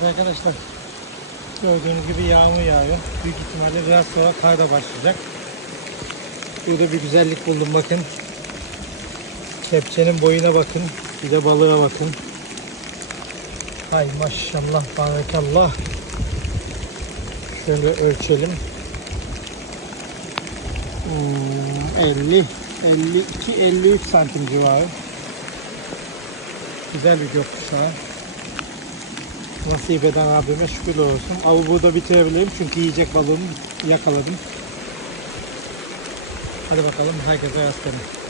arkadaşlar. Gördüğünüz gibi yağmur yağıyor. Büyük ihtimalle biraz sonra kar da başlayacak. Burada bir güzellik buldum bakın. Kepçenin boyuna bakın. Bir de balığa bakın. Hay maşallah barakallah. Şöyle ölçelim. Hmm, 50, 52, 53 santim civarı. Güzel bir gökkuşağı. Nasip eden abime şükür olsun. Avı burada bitirebilirim çünkü yiyecek balığımı yakaladım. Hadi bakalım herkese rastlayalım.